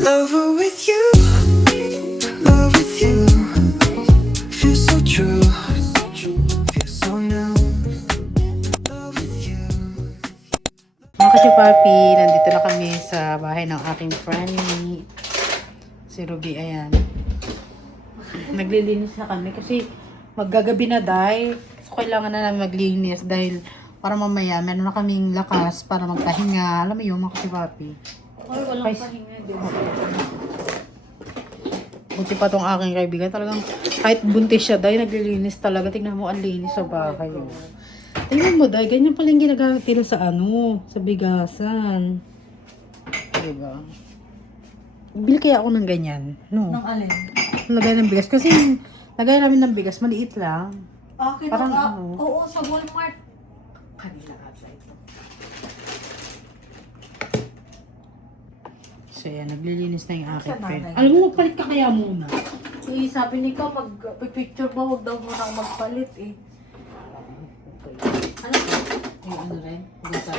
Lover with you, love with you. Feels so true, feels so new. Love with you. Mga kachupapi, nandito na kami sa bahay ng aking friend si Ruby. Ayan, naglilinis na kami kasi maggagabi na dahil so kailangan na namin maglinis dahil para mamaya meron na kaming lakas para magpahinga. Alam mo yun mga kachupapi. Ay, walang pahinga din. Buti pa tong aking kaibigan. Talagang kahit buntis siya dahil naglilinis talaga. Tingnan mo ang linis sa bahay. Oh. Tingnan mo dahil ganyan pala yung ginagamit nila sa sa bigasan. Diba? Bili kaya ako ng ganyan. No. Nang alin? Lagay ng bigas. Kasi yung lagay namin ng bigas, maliit lang. Akin Parang na, ano? oo, sa Walmart. Kanila ata ito. So yan, naglilinis na yung aking Saan friend. nanay? Alam mo, magpalit ka kaya muna. Sabi ni Ka, mag-picture ba? Huwag daw muna ako magpalit eh. Ano? Yung ano rin, dito.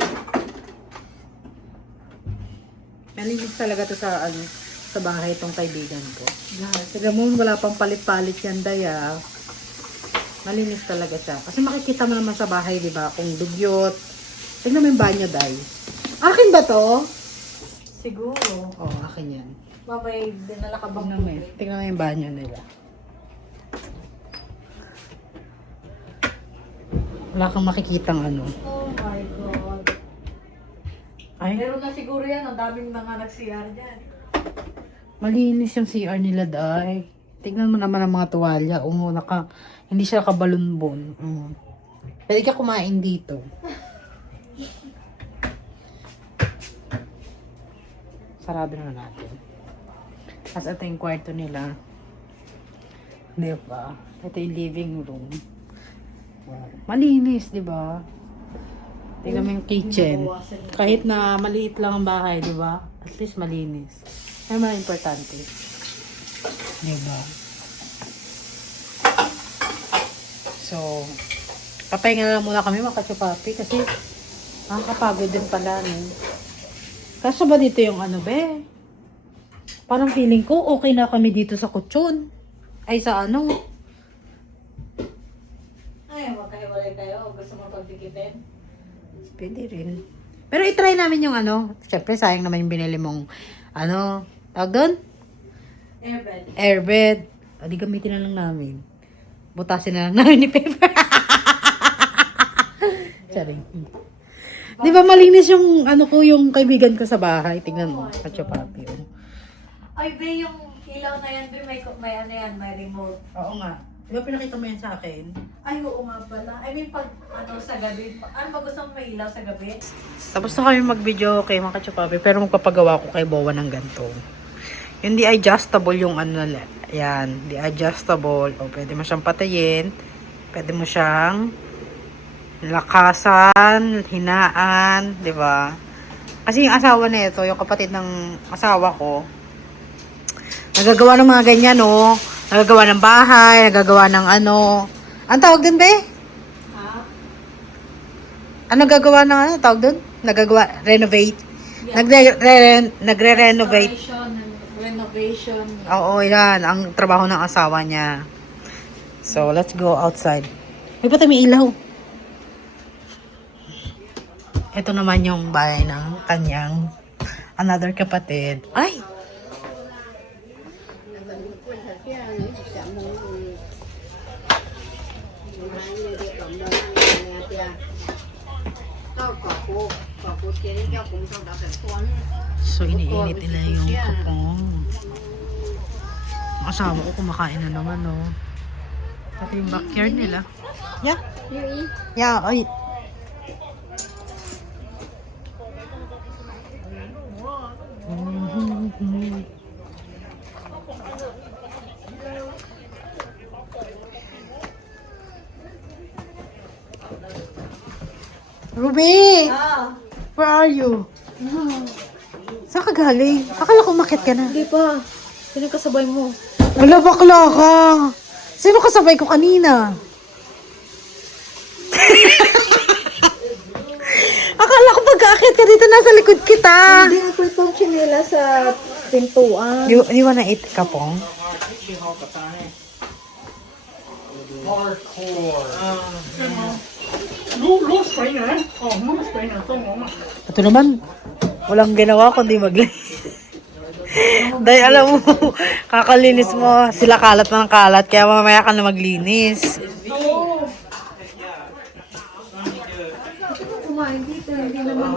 Nalinis talaga to sa bahay itong kaibigan ko. Tignan mo, wala pang palit-palit yan, Daya. Malinis talaga siya. Kasi makikita mo naman sa bahay, di ba? Kung dugyot. Tignan mo yung banyo, Day. Akin ba to? Siguro. Oo, akin yan. Mamay, dinala ka bang Tignan mo, tignan mo yung banyo nila. Wala kang makikitang ano. Oh my God. Ay, Meron na siguro yan. Ang daming mga nag-CR dyan. malinis yung CR nila, Day. Tignan mo naman ang mga tuwalya. Hindi siya nakabalunbon. Pwede ka kumain dito. Sarado na natin. As ito yung kwarto nila. Di ba? Ito yung living room. Malinis, di ba? Tignan mo yung kitchen. Kahit na maliit lang ang bahay, di ba? At least malinis. Ano man importante. Di ba? So, papahinga na lang muna kami mga kachupapi kasi nakakapagod din pala, no? Kaso ba dito yung ano, be? Parang feeling ko okay na kami dito sa kutsyon. Ay, sa ano? Ay, magkahiwalay kayo. Gusto mo pagdikitin? Pwede rin. Pero itry namin yung ano. Siyempre, sayang naman yung binili mong ano, tawag doon? Airbed. Airbed. O, di gamitin na lang namin. Butasin na lang namin ni Pepper. Charing. Di ba malinis yung ano ko, yung kaibigan ko sa bahay? Tingnan mo, kachupapi. Ay, be, yung ilaw na yan, be, may ano yan, may remote. Oo nga. Di ba pinakita mo yan sa akin? Ay, oo nga pala. I mean, pag ano sa gabi, ano ba gusto mo may ilaw sa gabi? Tapos na kami mag-video kay mga kachupapi, pero magpapagawa ko kay Bowa ng ganito. Yung di adjustable yung ano, yan, di adjustable. O, pwede mo siyang patayin, pwede mo siyang lakasan, hinaan, di ba? Kasi yung asawa nito, yung kapatid ng asawa ko, nagagawa ng mga ganyan, no? Nagagawa ng bahay, nagagawa ng ano. Ang tawag dun, be? Ha? Ano gagawa ng ano? Tawag dun? Nagagawa, renovate. Yeah. Nagre-renovate. Renovation. Oo, yan. Ang trabaho ng asawa niya. So, let's go outside. May pati may ilaw. Ito naman yung bahay ng kanyang another kapatid. Ay! So, iniinit nila yung kupong. Ang asawa ko kumakain na naman, no? Pati yung backyard nila. Yeah. Yeah, ay. Ruby! Ah, Where are you? Saan ka galing? Akala ko umakyat ka na. hindi pa. Sino kasabay mo? Wala, bakla ka. Sino kasabay ko kanina? Akala ko pagka-akit ka dito, nasa likod kita. Hindi ako itong chinela sa pintuan. You wanna eat kapong? Ito naman, walang ginawa kundi Dahil alam mo, kakalinis mo, sila kalat ng kalat, kaya mamaya ka na maglinis. Kumain dito, hindi naman.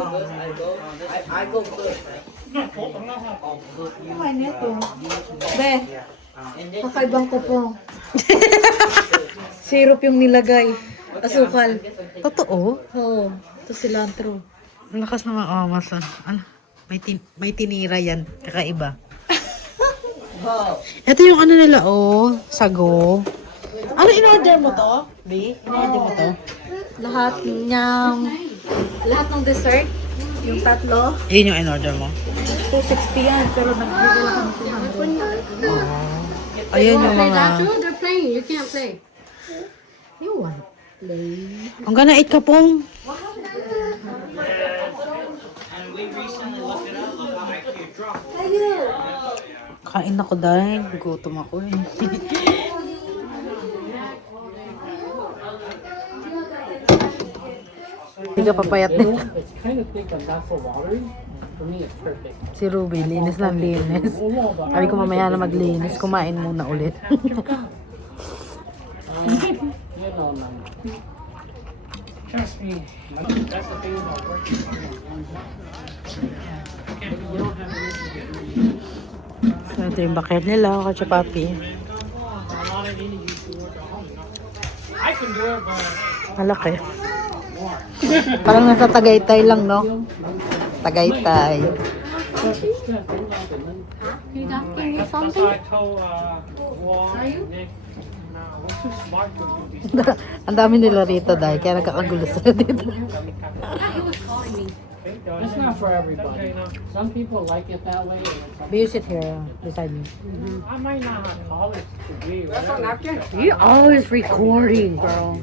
Kumain nito. Be, kakaibang ko po. Syrup yung nilagay. Asukal. Totoo? Oo. Ito cilantro. Ang lakas naman amas. Ano? May tinira yan. Kakaiba. Ito yung ano nila, oh. Sago. Ano in-order mo to? B? In-order mo to? Lahat ng dessert, yung tatlo, Yun yung in-order mo? 260 yan. Pero nagbili lang kami 200. Ayun yung mga... They're playing. You can't play. You want play? Ang gana eat ka pong. Kain ako dahil gutom ako eh. Hindi ka papayat din. Si Ruby, linis ng linis. Sabi ko mamaya na maglinis, kumain muna ulit. So, ito yung bucket nila, Kacha Papi. Malaki. Parang nasa Tagaytay lang, no? Tagaytay. You asking me something? Ang dami nila rito dahil kaya nagkakagulo sila dito. It's not for everybody. Some people like it that way. You sit here beside me. I might not have college degree. Right? You're always recording, girl.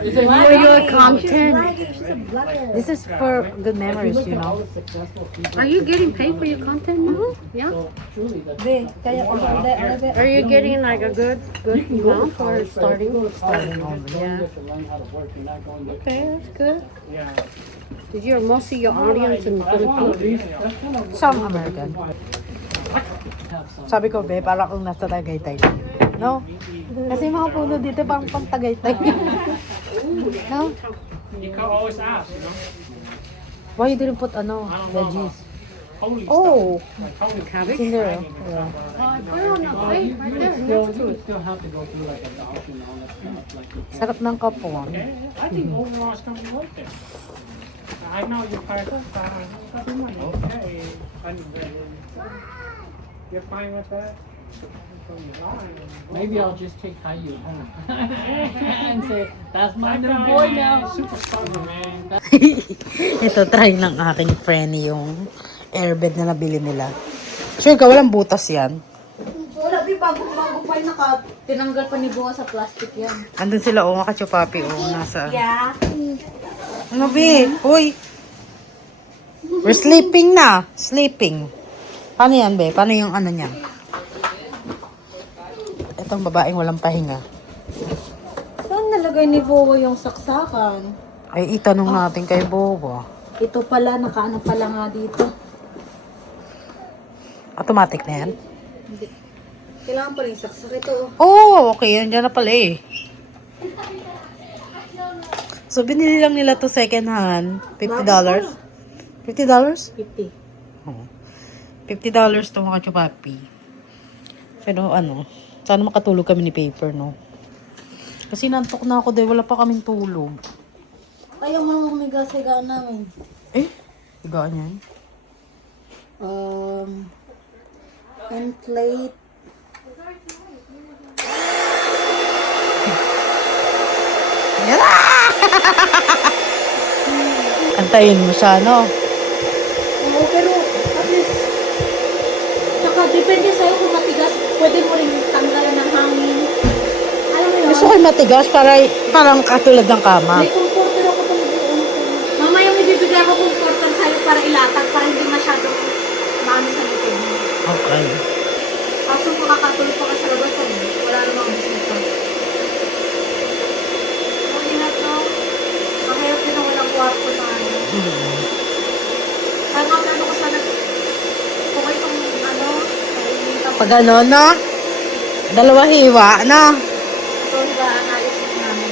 Is it For your content. This is for good memories, you know. successful people? Are you getting paid for your content now? Yeah. So truly, that's Be, kaya ko Are you getting like a good amount for starting? starting only. Yeah. To learn how to work. You're not going to. Okay, that's good. Yeah. Did you most of your audience in That's one of the Philippines? reasons. That's kind of Some American. have some. Sabi ko, be, para kung nasa Tagaytay. No? Kasi mga puno dito pang Tagaytay. No? You can always ask, you know. Why you didn't put ano, veggies? Holy Oh, stuff. Like holy it's in there. Yeah. Put it on the plate right there. Still, you would still have to go through like a doc and all that stuff. Like you Sarap ng kapon. I think overall it's gonna be worth it. I know you're part of money. Okay. And you're fine with that? Maybe I'll just take Caillou home and say, that's my new boy now. Super fun, man. Ito, try ng aking friend yung airbed na nabili nila. Sure ka, walang butas yan. Wala, Be, bago pa yung tinanggal pa ni Buwa sa plastic yan. Andun sila, oh, mga kachupapi, oh, nasa... Yeah. Ano, be? Uy! We're sleeping na. Sleeping. Paano yan, be? Paano yung ano niya? Itong babaeng walang pahinga. Saan nalagay ni Buwa yung saksakan? Ay, itanong natin kay Bobo. Ito pala, nakaano pala nga dito. Automatic na yan? Kailangan pa rin saksak ito. Oh, okay. Yan na pala eh. So, binili lang nila to second hand. $50. $50? 50. Oh. $50 to mga chupapi. Pero ano, sana makatulog kami ni Paper, no? Kasi nantok na ako dahil wala pa kaming tulog. Ayaw mo naman humigas-higaan namin. Eh, higaan yan. And plate. Antayin mo siya, no? Oo, pero at least, tsaka depende sa'yo kung matigas, pwede mo rin tanggalan ng hangin. Alam mo yun? Gusto ko yung matigas para parang katulad ng kama. May comforter ako itong Mamaya may bibigyan ako comforter sa'yo para ilatag, para hindi masyadong maano sa likod. Pag ano, no? Dalawa hiwa, no? Ito, diba, analisis namin.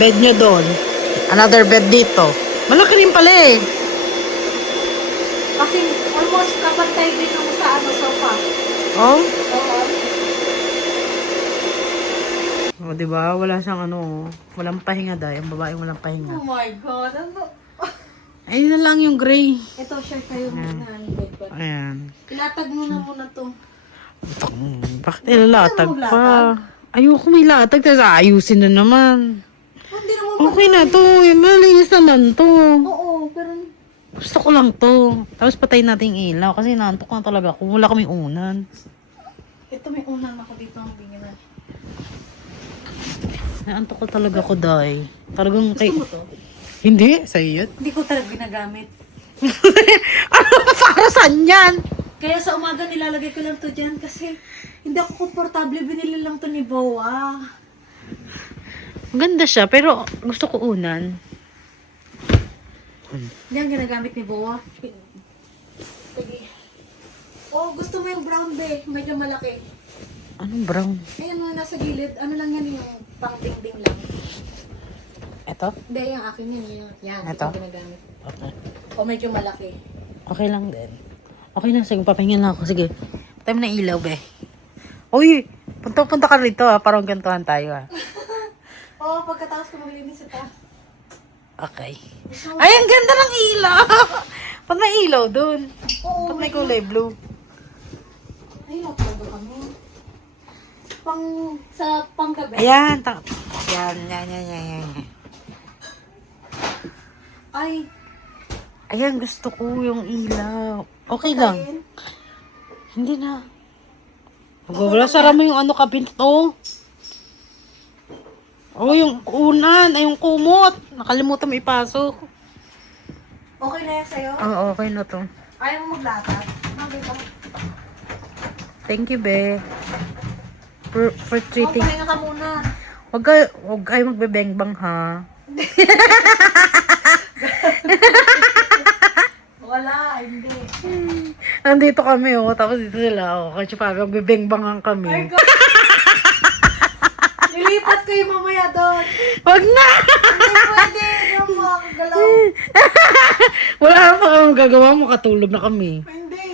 Bed nyo doon. Another bed dito. Malaki rin pala eh. Kasi almost kapantay din yung sa ano, sofa. Oh? Oo. O, diba? Wala siyang ano, walang pahinga dahil. Ang babaeng walang pahinga. Oh my God, ano? Ayun na lang yung gray. Ito, share kayo muna ang bed ko. Ayan. Ilatag mo na muna to. Bakit ilalatag Ano, pa? Ayoko may latag. Tapos ayusin na naman. Hindi naman Okay na to. Malinis naman to. Oo, pero Gusto ko lang to. Tapos patayin natin yung ilaw. Kasi naantok na talaga ako. Wala kaming unan. ito may unang ako dito ang bingin na. Naantok ko talaga ako, Day. Talagang kay... Gusto mo to? Hindi, sa'yo yun. Hindi ko talaga ginagamit. Ano para saan yan? Kaya sa umaga nilalagay ko lang to dyan kasi hindi ako komportable. Binili lang to ni Boa. Maganda siya, pero gusto ko unan. Hindi ang ginagamit ni Boa. Sige. Oh, gusto mo yung brown be? Medyo malaki. Anong brown? Ayan mo, nasa gilid. Ano lang yan yung pang ding-ding lang. Ito? Hindi, yung akin yan. Yan, Ito? ito ginagamit. Okay. O medyo malaki. Okay lang din. Okay na, sige, papahinga na ako. Sige, patay mo na ilaw, be. Uy, punta ka rito, ha. Parang gantuhan tayo, ha. Oh, pagkatapos ko maglinis ito. Okay. Ay, ang ganda ng ilaw! Pag may ilaw dun. Oo, Pag may kulay blue. ay, talaga kami. Sa panggabi. Ayan, yan. Ay, Ayan, gusto ko yung ilaw. Okay lang. ayun. Hindi na. Wala, sara mo yung ano kabinto. Oh, yung unan, ay yung kumot. Nakalimutan mo ipasok. Okay na yan sa'yo? Oo, okay na to. Ayaw mo maglatag? Mabay ba? Thank you, be. For Oh, treating. pahinga ka muna. Huwag kayo magbebengbang, ha? Wala, hindi. Nandito kami, oh. Tapos dito sila, oh. Kasi parang magbebengbangan Ay, kami. God. Lilipat kayo mamaya doon. Huwag na! Hindi pwede. Hindi mo makagalaw. Wala pa kang gagawa mo. Katulog na kami. Hindi.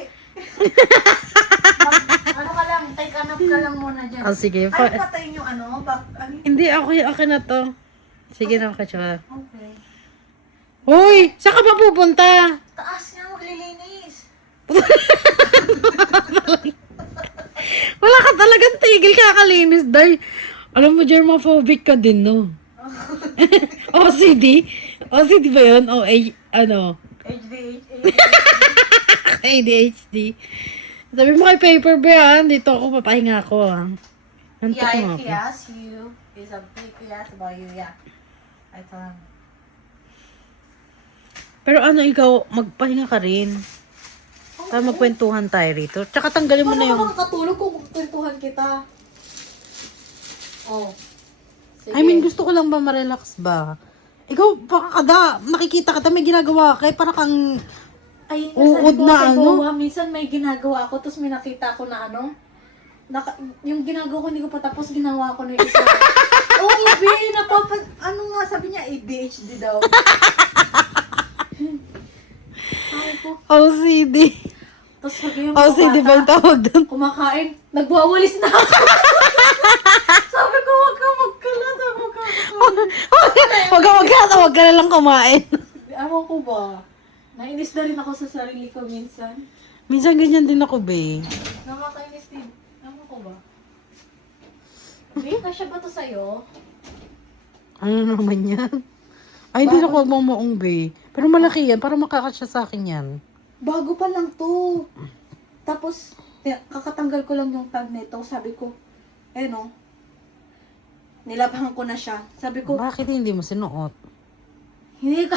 Ano ka lang, take a nap ka lang muna dyan. Ah, sige. Ay, patayin yung ano? Hindi, ako na to. Sige na, Katsura. Okay. Hoy! Saan ka ba pupunta? Taas nga, maglilinis. Wala ka talagang tigil kakalinis, Day. Alam mo, germophobic ka din, no? OCD? OCD ba yun? O, ano? ADHD. Sabi mo kay Paper Bear, dito ako, papahinga ako, ha? Nantok Yeah, nga if ako. he asks you, if he asks about you, yeah. I tell him. Pero ano, ikaw, magpahinga ka rin. Tayo magkwentuhan tayo rito. Tsaka tanggalin mo Paano na ka yung... makakatulog kung kwentuhan kita? Oh. Sige. I mean, gusto ko lang ba ma-relax ba? Ikaw, baka nakikita ka, may ginagawa ka, para kang... Ay, Uod nasabi ko na, kay ano? Boa, minsan may ginagawa ako, tapos may nakita ko na ano, yung ginagawa ko, hindi ko pa tapos, ginawa ko na yung isa. Oh, ibi, ano nga, sabi niya, ADHD daw. Sabi ko, OCD. tapos pag yung OCD ba yung tawag doon? kumakain, nagwawalis na ako. Sabi ko, wag ka magkalat, Huwag ka na lang kumain. Ewan ko ba? Nainis na rin ako sa sarili ko minsan. Minsan ganyan din ako, be. Nakakainis din. Ewan ko ba? Babe, kasya ba to sa'yo? Ano naman yan? Ay, hindi na ako magmamaong, be. Pero malaki yan, para makakasya sa akin yan. Bago pa lang to. Tapos, kakatanggal ko lang yung tag nito. Sabi ko, no, nilabhan ko na siya. Sabi ko, Bakit hindi mo sinuot? hindi ka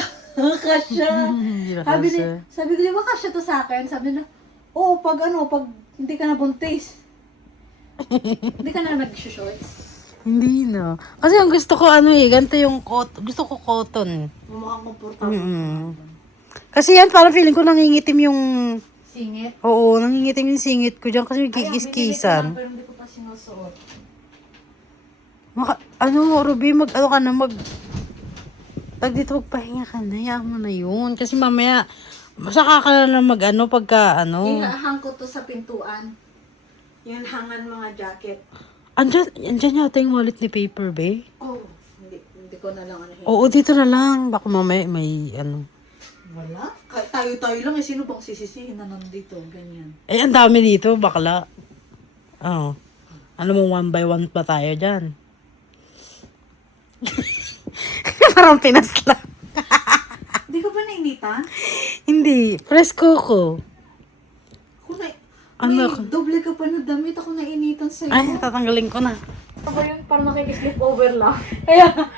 kasya. Hindi na kasya. Sabi ko, di ba kasya to sa akin? Sabi na, oo, pag hindi ka na buntis. Hindi ka na nag-shorts. Hindi na. Kasi ang gusto ko, ganito yung gusto ko cotton. Mumukhang komportable. Kasi yan, parang feeling ko nangingitim yung Singit. Oo, nangingitim yung singit ko dyan kasi Ay, ang binili ko lang, kikis-kisan. pero hindi ko pa sinusuot. Ruby, pag dito magpahinga ka na, hayaan mo na yun. Kasi mamaya, saka ka na lang pagka Ihahang ko to sa pintuan. Yung hangan mga jacket. Andyan yata yung wallet ni Paper, be. Oh, hindi ko na lang ano. Oo, dito na lang. Baka mamaya may Wala. Tayo-tayo lang. Sino bang sisisihin na nandito? Ganyan. ang dami dito, bakla. Oo. Ano mo, 1 by 1 pa tayo dyan. Parang Pinas lang. Hindi ko ba nainitan? Hindi, presko ko. Ako na... Ano May ka? doble ka pa na damit. Ako nainitan sa'yo. Ay, tatanggalin ko na. Ano ba yun? Parang nakikisleep over lang. Kaya,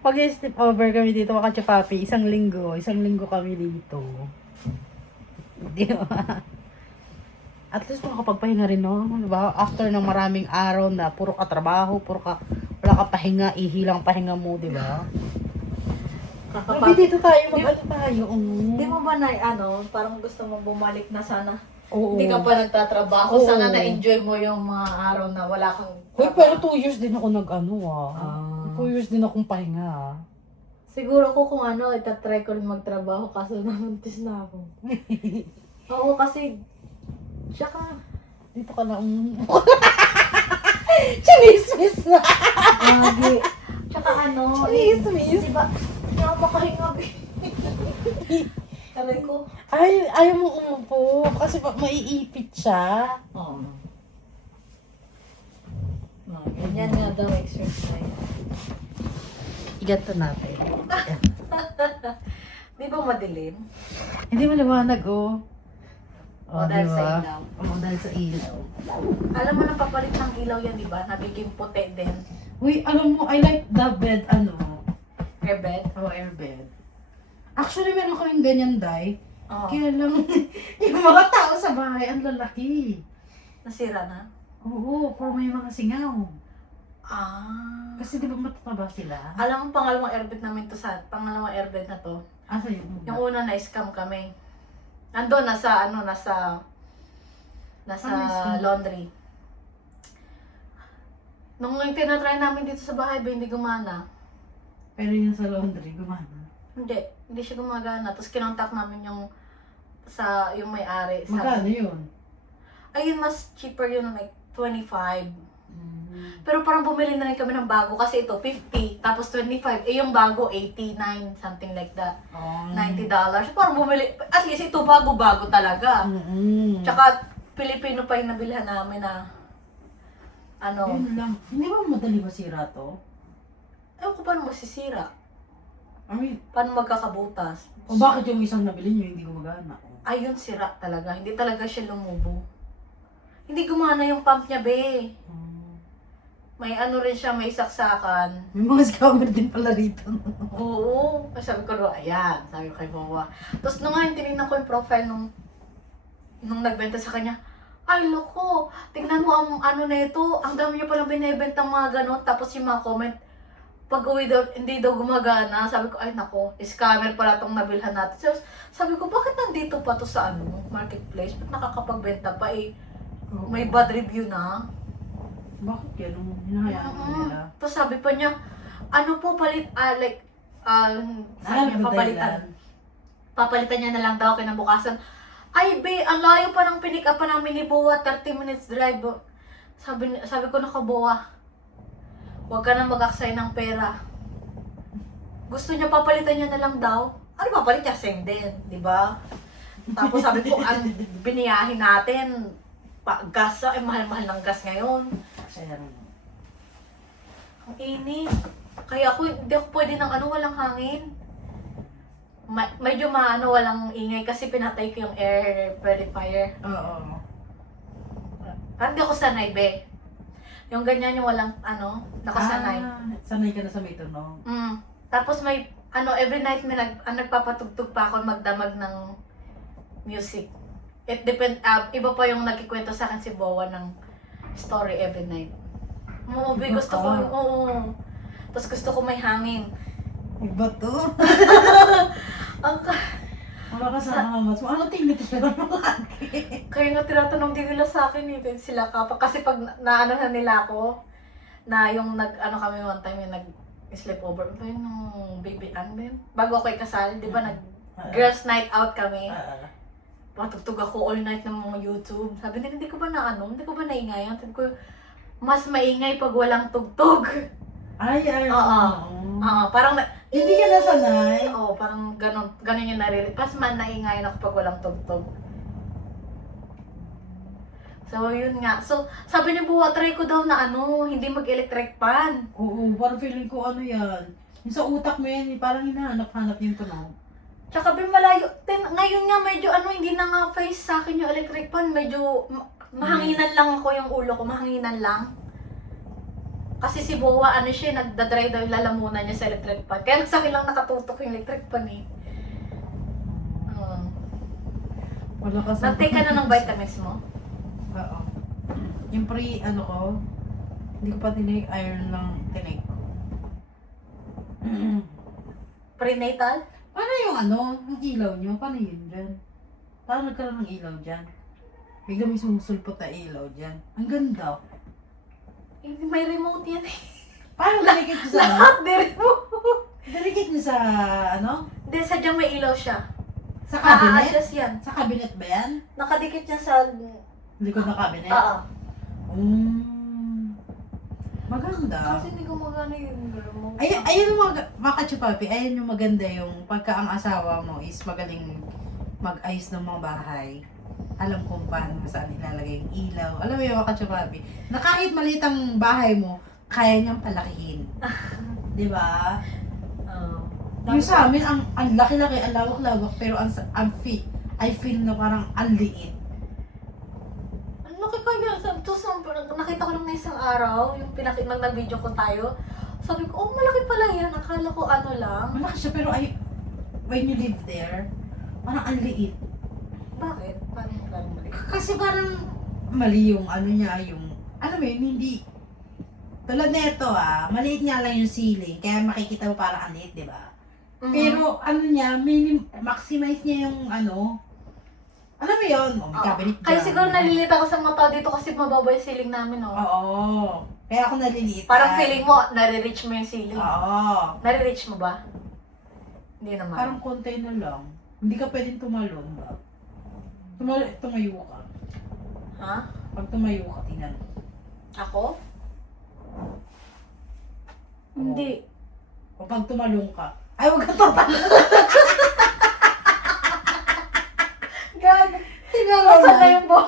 pag step over kami dito, mga papi, isang linggo kami dito. Di ba? At least makakapagpahinga rin, no? Diba? After ng maraming araw na puro ka trabaho, wala ka pahinga, ihilang pahinga mo, di ba? Sabi dito tayo, tayo. Hindi mo ba na, parang gusto mo bumalik na sana? Oo. Hindi ka pa nagtatrabaho. Oo. Sana na-enjoy mo yung mga araw na wala kang... Hoy, pero 2 years din ako 2 years din akong pahinga, Siguro ko kung itatry ko rin magtrabaho kaso namuntis na ako. Oo, kasi... Tsaka... Dito ka na. Chinismis na. Lagi. Tsaka Chinismis. diba? Hindi ako makahinga. Sabi ko. Ayaw mo umupo kasi maiipit siya. Oo. Ganyan nga daw exercise. Iganto natin. Di ba madilim? Hindi maliwanag, oh. O, dahil sa ilaw. Oo, dahil sa ilaw. Alam mo, napapalit ng ilaw yan, di ba? Nagiging puti din. Uy, alam mo, I like the bed, Airbed. air bed. Actually, meron kaming ganyan, Day. Oo. Kaya lang, yung mga tao sa bahay, ang lalaki. Nasira na? Oo, for may mga singaw. Ah. Kasi di ba matataba sila? Alam mo, pangalawang airbed namin to pangalawang airbed na to. Asa yun? Yung una na-scam kami. Ando, nasa Ano scam? laundry. Nung tinatry namin dito sa bahay, ba hindi gumana? Pero yung sa laundry, gumana. Hindi siya gumagana. Tapos kinontak namin yung may-ari. Magkano yun? Ayun, mas cheaper yun, like 25. Pero parang bumili na rin kami ng bago kasi ito 50, tapos 25. Eh yung bago 89, something like that. $90. So parang bumili, at least ito bago-bago talaga. Tsaka Pilipino pa yung nabilhan namin na Yun lang. Hindi ba madali masira to? ewan ko paano masisira. I mean, Paano magkakabutas. o bakit yung isang nabili nyo hindi gumagana? Ayun, sira talaga. Hindi talaga siya lumubo. Hindi gumana yung pump niya, be. May rin siya, may saksakan. May mga scammer din pala rito. Oo. Ay, sabi ko, ayan. Sabi ko kay Bawa. Tapos nung nga, tinignan ko yung profile nung nagbenta sa kanya. Ay, loko. Tingnan mo ang na ito. Ang dami niya palang binibenta mga ganon. Tapos yung mga comment, pag uwi daw, hindi daw gumagana. Sabi ko, ay nako, scammer pala itong nabilhan natin. Sabi ko, bakit nandito pa to sa marketplace? Ba't nakakapagbenta pa eh? May bad review na. Bakit gano'n? Hinahayaan mo nila. Tapos sabi pa niya, sabi niya, papalitan niya na lang daw kinabukasan. Ay, be, ang layo pa ng pinik up pa namin ni Boa, 30 minutes drive. Sabi ko, nakabuwa, huwag ka na mag-aksay ng pera. Gusto niya, papalitan niya na lang daw. Ano papalit niya? Same din, di ba? Tapos sabi ko, ang biniyahin natin, gas, mahal-mahal ng gas ngayon. Ayan. Ang init. Kaya hindi ako pwede ng walang hangin. Medyo walang ingay kasi pinatay ko yung air purifier. Oo. Hindi ako sanay, be. Yung ganyan yung walang, nakasanay. Sanay ka na sa may tunog. Tapos may, every night may nagpapatugtog pa ako magdamag ng music. It depend, iba pa yung nagkikwento sa akin si Bowa ng story every night. Gusto ko, Tapos gusto ko may hangin. Iba to. Malakas ang amas mo. Ano tinitip na Kaya nga tinatanong din nila sa akin eh, sila kapag, kasi pag naano na nila ako, na yung ano kami one time, yung nag-sleepover, ba yun yung baby, ano ba yun? Bago ako ikasal, di ba girls night out kami. Patugtog ako all night ng mga YouTube. Sabi nila, hindi ko ba naingayan? Sabi ko, mas maingay pag walang tugtog. Ay, Oo. Parang hindi ka nasanay. Oo, parang ganun yung naririnig. Pas man naingayan ako pag walang tugtog. So, yun nga. So, sabi ni Buwa, try ko daw na hindi mag-electric fan. Oo, parang feeling ko ano yan. Yung sa utak mo yan, parang hinahanap-hanap yung tunog. Tsaka malayo. Ngayon nga medyo hindi na nga face sa akin yung electric fan. Medyo mahanginan lang ako yung ulo ko. Mahanginan lang. Kasi si Buwa, siya, nagdadry daw yung lalamunan niya sa electric fan. Kaya sa akin lang nakatutok yung electric fan eh. Wala ka Nag-take ka na ng vitamins mo? Oo. Yung hindi ko pa tinig, iron lang tinig ko. Prenatal? Paano yung yung ilaw nyo? Paano yun dyan? Paano nagkaroon ng ilaw dyan? Bigla may sumusulpot na ilaw dyan. Ang ganda. May remote yan eh. Paano dalikit nyo sa Lahat may remote. Dalikit nyo sa Hindi, sadyang may ilaw siya. Sa cabinet? Na-adjust yan. Sa cabinet ba yan? Nakadikit yan sa... Likod ng cabinet? Oo. Maganda. Kasi hindi gumagana yung remote. Ayun yung mga kachupapi, ayun yung maganda yung pagka ang asawa mo is magaling mag-ayos ng mga bahay. Alam kung paano saan ilalagay yung ilaw. Alam mo yung mga kachupapi, na kahit maliit ang bahay mo, kaya niyang palakihin. Di ba? Yung sa amin, ang laki-laki, ang lawak-lawak, pero I feel na parang ang liit. Nakita ko lang na isang araw, yung nag-video ko tayo. Sabi ko, malaki pala yan. Akala ko lang. Malaki siya, pero when you live there, parang ang liit. Bakit? Parang mali. Kasi parang mali yung niya, yung, alam mo yun, hindi, tulad na ito maliit nga lang yung ceiling, kaya makikita mo parang ang liit, di ba? Pero niya, maximize niya yung alam mo yun, may cabinet dyan. Kaya siguro nalilita ako sa mata dito kasi mababa yung ceiling namin, Oo. Kaya ako naliliit. Parang feeling mo, nare-reach mo yung ceiling. Oo. Nare-reach mo ba? Hindi naman. Parang konti na lang. Hindi ka pwedeng tumalon ba? Tumayo ka. Ha? Pag tumayo ka, tingnan. Ako? Hindi. O pag tumalong ka. Ay, wag ka tatalon. Gag! Tinalo Saan na na. yung bo?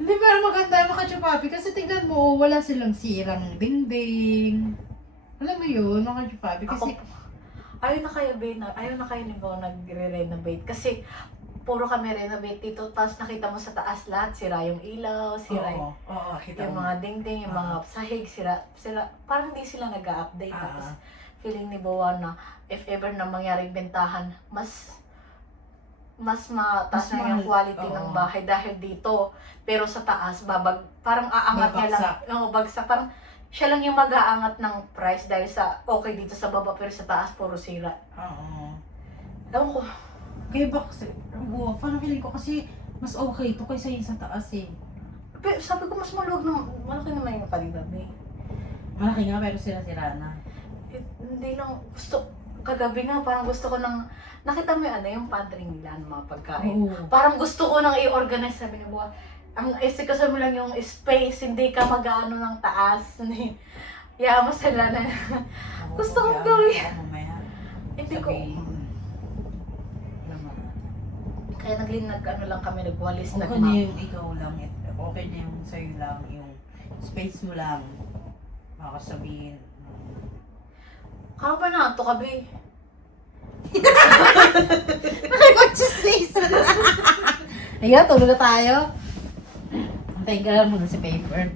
Hindi, pero maganda yung mga chupapi kasi tignan mo, wala silang sirang dingding. Alam mo yun, mga chupapi kasi... Ayaw na kayo ni Bo nagre-renovate. Kasi puro kami renovate dito. Tapos nakita mo sa taas lahat, sira yung ilaw, sira yung kita yung mo. mga dingding, yung mga sahig, sira. Parang hindi sila nag-update. Tapos feeling ni Bowa na if ever na mangyaring bentahan, mas mataas na yung quality ng bahay dahil dito. Pero sa taas, parang aangat niya lang. Bagsak. Parang siya lang yung mag-aangat ng price dahil sa okay dito sa baba pero sa taas puro sira. Oo. Ewan ko. Kaya ba kasi, parang feeling ko kasi mas okay ito kaysa yung sa taas eh. Pero sabi ko mas maluwag na, malaki naman yung kalidad eh. Malaki nga pero sira-sira na. Hindi lang kagabi nga parang gusto ko nakita mo yung pantry nila ng mga pagkain. Oo. Parang gusto ko nang i-organize, sabi ni Buwa. Ang kasi mo lang yung space, hindi ka mag-ano ng taas. Yaman sila na. Gusto kong gawin. Hindi ko. Kaya lang kami, nagwalis, Okay na yung ikaw lang. Okay na yung sa'yo lang. Yung space mo lang. Makasabihin. Kaya pa na, ito kabi. Nakikonsist na. Ayan, tulog na tayo. Antayin ka lang muna si paper.